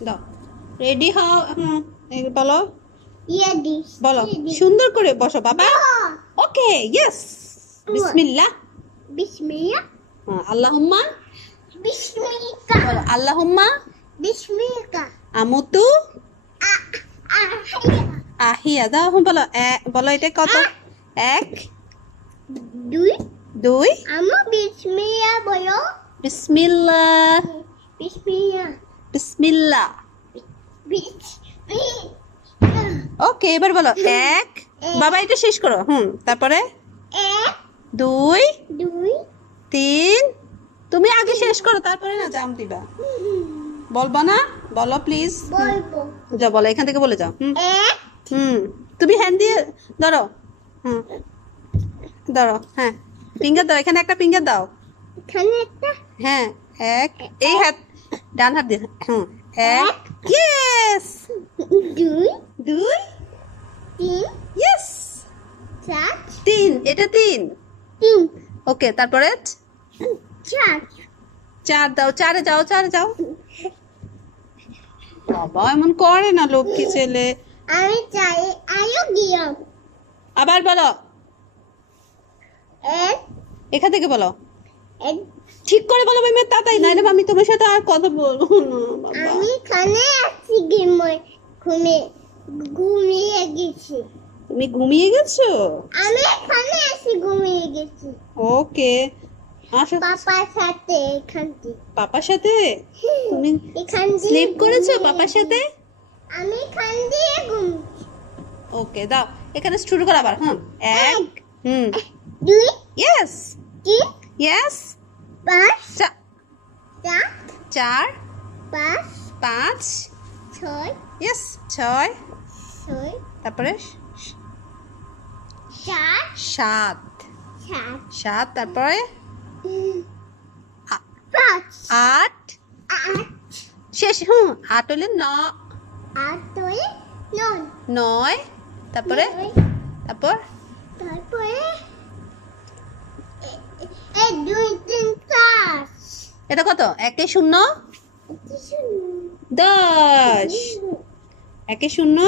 দাও রেডি হও বলো রেডি বলো সুন্দর করে বসো বাবা ওকে ইয়েস বিসমিল্লাহ বিসমিল্লাহ আল্লাহুম্মা বিসমিল্লাহ বলো আল্লাহুম্মা বিসমিল্লাহ আমুতু আহিয়া দাও বলো বলো এটা কত এক দুই দুই আমু বিসমিল্লাহ বলো বিসমিল্লাহ বিসমিল্লাহ বিসমিল্লাহ ওকে এবার বলো এক বাবা এটা শেষ করো তারপরে এক দুই দুই তিন তুমি আগে শেষ করো তারপরে না জাম দিবা বলবা না বলো প্লিজ বলবো যা বলো এখান থেকে বলে যাও এক তুমি হ্যান্ড দিয়ে ধরো ধরো হ্যাঁ ফিঙ্গার দাও এখানে একটা ফিঙ্গার দাও এখানে একটা হ্যাঁ এক এই হাত ডান হাত দিয়ে এক ইয়েস দুই দুই তিন ইয়েস চার তিন এটা তিন তিন ওকে তারপরে চার চার দাও চারে যাও চারে যাও বাবা এমন করে না লক্ষ্মী ছেলে আমি চাই আয়ো গিয়াম আবার বলো এক এখান থেকে বলো এক ঠিক করে বলো ভাই তাড়াতাড়ি নাইলে আমি তোমার সাথে আর কথা বলবো না বাবা আমি এখানে আছি ঘুমিয়ে গেছি তুমি ঘুমিয়ে গেছো আমি এখানে আছি ঘুমিয়ে গেছি ওকে আসো পাপার সাথে এখান থেকে পাপার সাথে তুমি এখান দিয়ে স্লিপ করেছো পাপার সাথে আমি এখান দিয়ে ঘুম ওকে দাও এখানে শুরু করো আবার এক দুই ইয়েস তিন ইয়েস পাঁচ চার চার পাঁচ পাঁচ ছয় ইয়েস ছয় ছয় তারপরে চার সাত সাত সাত তারপরে পাঁচ আট আট শেষ আট হলে আট হয়ে নয় নয় তারপরে তারপর তারপরে এক দুই তিন চার এটা কত একে শূন্য 10 একে শূন্য